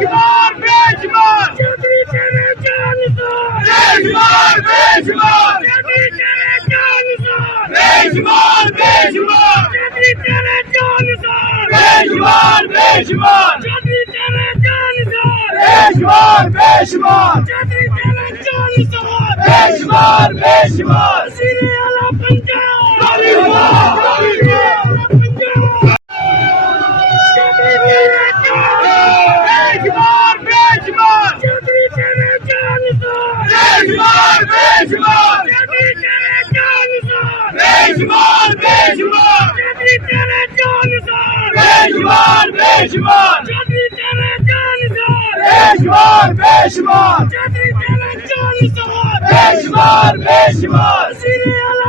ਬੇਸ਼ੁਮਾਰ ਬੇਸ਼ੁਮਾਰ ਚੌਧਰੀ ਤੇਰੇ ਜਾਨਸਾਰ ਬੇਸ਼ੁਮਾਰ ਬੇਸ਼ੁਮਾਰ ਚੌਧਰੀ ਤੇਰੇ ਜਾਨਸਾਰ ਬੇਸ਼ੁਮਾਰ ਬੇਸ਼ੁਮਾਰ ਚੌਧਰੀ ਤੇਰੇ ਜਾਨਸਾਰ ਬੇਸ਼ੁਮਾਰ ਬੇਸ਼ੁਮਾਰ ਚੌਧਰੀ ਤੇਰੇ ਜਾਨਸਾਰ ਬੇਸ਼ੁਮਾਰ ਬੇਸ਼ੁਮਾਰ ਚੌਧਰੀ ਤੇਰੇ ਜਾਨਸਾਰ ਬੇਸ਼ੁਮਾਰ ਬੇਸ਼ੁਮਾਰ ਸਿਰੇ ਵਾਲਾ ਪੰਜਾਬ ਜ਼ਿੰਦਾਬਾਦ, ਬੇਸ਼ੁਮਾਰ ਬੇਸ਼ੁਮਾਰ ਚੌਧਰੀ ਤੇਰੇ ਜਾਨਸਾਰ ਬੇਸ਼ੁਮਾਰ ਬੇਸ਼ੁਮਾਰ ਚੌਧਰੀ ਤੇਰੇ ਜਾਨਸਾਰ ਬੇਸ਼ੁਮਾਰ ਬੇਸ਼ੁਮਾਰ ਚੌਧਰੀ ਤੇਰੇ ਜਾਨਸਾਰ ਬੇਸ਼ੁਮਾਰ ਬੇਸ਼ੁਮਾਰ ਚੌਧਰੀ ਤੇਰੇ ਜਾਨਸਾਰ ਬੇਸ਼ੁਮਾਰ ਬੇਸ਼ੁਮਾਰ ਚੌਧਰੀ ਤੇਰੇ ਜਾਨਸਾਰ ਬੇਸ਼ੁਮਾਰ ਬੇਸ਼ੁਮਾਰ ਸਿਰੇ ਵਾਲਾ